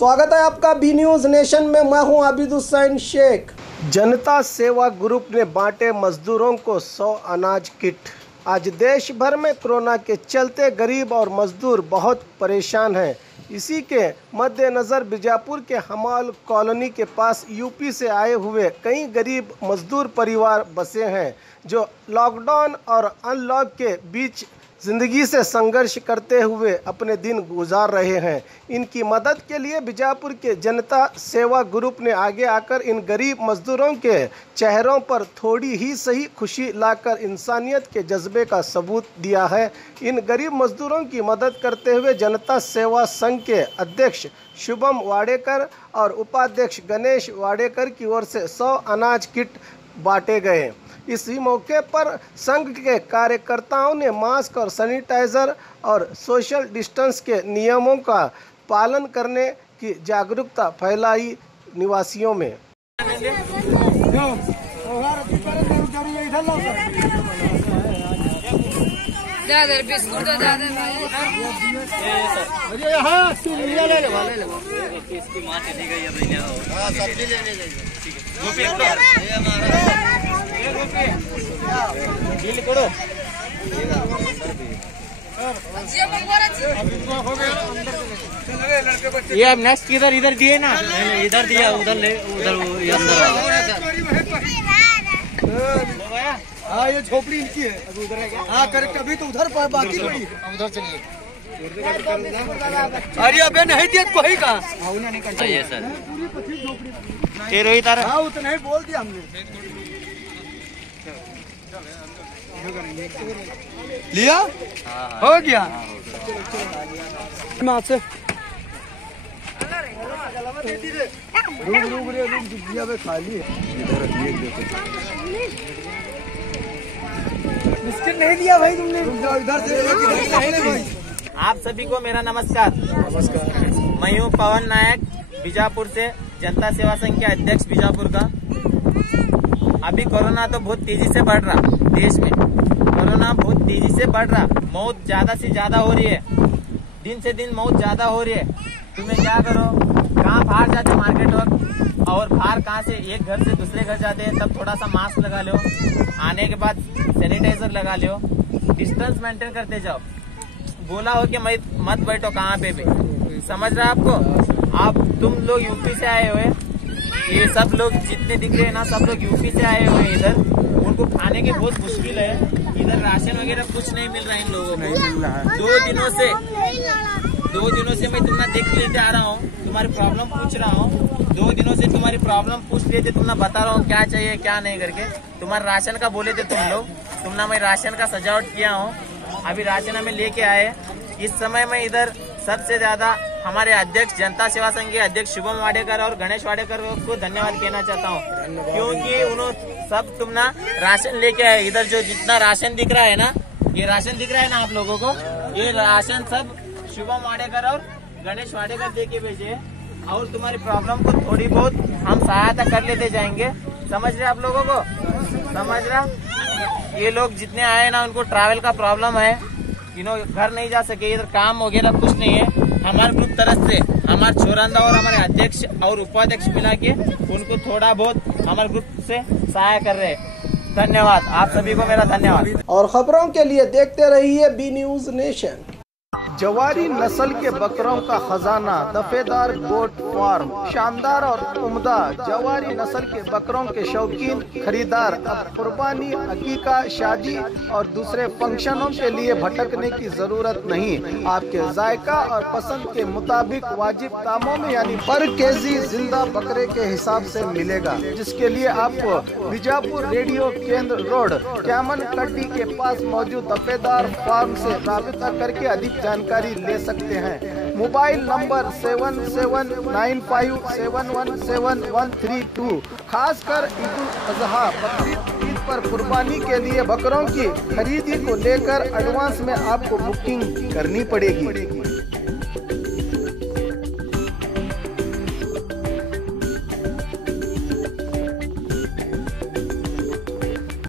स्वागत है आपका बी न्यूज नेशन में। मैं हूं आबिद हुसैन शेख। जनता सेवा ग्रुप ने बांटे मजदूरों को 100 अनाज किट। आज देश भर में कोरोना के चलते गरीब और मजदूर बहुत परेशान हैं। इसी के मद्देनज़र बीजापुर के हमाल कॉलोनी के पास यूपी से आए हुए कई गरीब मजदूर परिवार बसे हैं, जो लॉकडाउन और अनलॉक के बीच ज़िंदगी से संघर्ष करते हुए अपने दिन गुजार रहे हैं। इनकी मदद के लिए बीजापुर के जनता सेवा ग्रुप ने आगे आकर इन गरीब मजदूरों के चेहरों पर थोड़ी ही सही खुशी लाकर इंसानियत के जज्बे का सबूत दिया है। इन गरीब मजदूरों की मदद करते हुए जनता सेवा संघ के अध्यक्ष शुभम वाडेकर और उपाध्यक्ष गणेश वाडेकर की ओर से 100 अनाज किट बांटे गए। इसी मौके पर संघ के कार्यकर्ताओं ने मास्क और सैनिटाइजर और सोशल डिस्टेंस के नियमों का पालन करने की जागरूकता फैलाई निवासियों में। ये अब नेक्स्ट किधर इधर दिए ना, इधर दिया उधर ले उधर हाँ ये झोपड़ी इनकी है। अभी उधर है क्या? हाँ करेक्ट। अभी तो उधर पर बाकी पड़ी। उधर चलिए। अरे अबे नहीं दिया कोई का नहीं करता है सर। ये रोहित आ रहा। हाँ उतना ही बोल दिया हमने। लिया हो गया से खाली बिस्किट नहीं दिया भाई तुमने। इधर से आप सभी को मेरा नमस्कार। मैं हूँ पवन नायक, बीजापुर से जनता सेवा संघ के अध्यक्ष बीजापुर का। अभी कोरोना तो बहुत तेजी से बढ़ रहा, देश में कोरोना बहुत तेजी से बढ़ रहा, मौत ज्यादा से ज्यादा हो रही है, दिन से दिन मौत ज्यादा हो रही है। तुम्हें क्या करो, कहाँ बाहर जाते मार्केट वक्त और बाहर कहाँ से एक घर से दूसरे घर जाते हैं तब थोड़ा सा मास्क लगा लो, आने के बाद सैनिटाइजर लगा लो, डिस्टेंस मेंटेन करते जाओ। बोला हो कि मत बैठो कहाँ पे भी, समझ रहा आपको। आप तुम लोग यूपी से आए हुए, ये सब लोग जितने दिख रहे हैं ना, सब लोग यूपी से आए हुए इधर। उनको खाने की बहुत मुश्किल है, इधर राशन वगैरह कुछ नहीं मिल रहा है इन लोगों को। 2 दिनों से मैं तुम्हारा देख लेते आ रहा हूँ, तुम्हारी प्रॉब्लम पूछ रहा हूँ। 2 दिनों से तुम्हारी प्रॉब्लम पूछ लेते, तुमने बता रहा हूँ क्या चाहिए क्या नहीं करके। तुम्हारे राशन का बोले थे तुम लोग, तुमने मैं राशन का सजावट किया हूँ, अभी राशन हमें लेके आए। इस समय मैं इधर सबसे ज्यादा हमारे अध्यक्ष जनता सेवा संघ के अध्यक्ष शुभम वाडेकर और गणेश वाडेकर को धन्यवाद कहना चाहता हूँ, क्योंकि उन्होंने सब तुम ना राशन लेके आए। इधर जो जितना राशन दिख रहा है ना, ये राशन दिख रहा है ना आप लोगों को, ये राशन सब शुभम वाडेकर और गणेश वाडेकर दे के भेजे। और तुम्हारी प्रॉब्लम को थोड़ी बहुत हम सहायता कर लेते जाएंगे, समझ रहे आप लोगों को, समझ रहा। ये लोग जितने आए ना, उनको ट्रैवल का प्रॉब्लम है, घर नहीं जा सके, इधर काम वगैरह कुछ नहीं है। हमारे ग्रुप तरफ से हमारे छोरंदा और हमारे अध्यक्ष और उपाध्यक्ष मिला के उनको थोड़ा बहुत हमारे ग्रुप से सहायता कर रहे हैं। धन्यवाद, आप सभी को मेरा धन्यवाद। और खबरों के लिए देखते रहिए बी न्यूज नेशन। जवारी नस्ल के बकरों का खजाना, दफेदार गोट फार्म, शानदार और उम्दा जवारी नस्ल के बकरों के शौकीन खरीदार अब कुर्बानी, अकीका, शादी और दूसरे फंक्शनों के लिए भटकने की जरूरत नहीं। आपके जायका और पसंद के मुताबिक वाजिब दामों में यानी पर केजी जिंदा बकरे के हिसाब से मिलेगा, जिसके लिए आपको बीजापुर रेडियो केंद्र रोड क्यामन कड्डी के पास मौजूद दफेदार फार्म से राबिता करके अधिक जानकारी ले सकते हैं। Mobile number 7795717132। खासकर ईद उल अजहा बकरीद ईद पर कुर्बानी के लिए बकरों की खरीदी को लेकर एडवांस में आपको बुकिंग करनी पड़ेगी।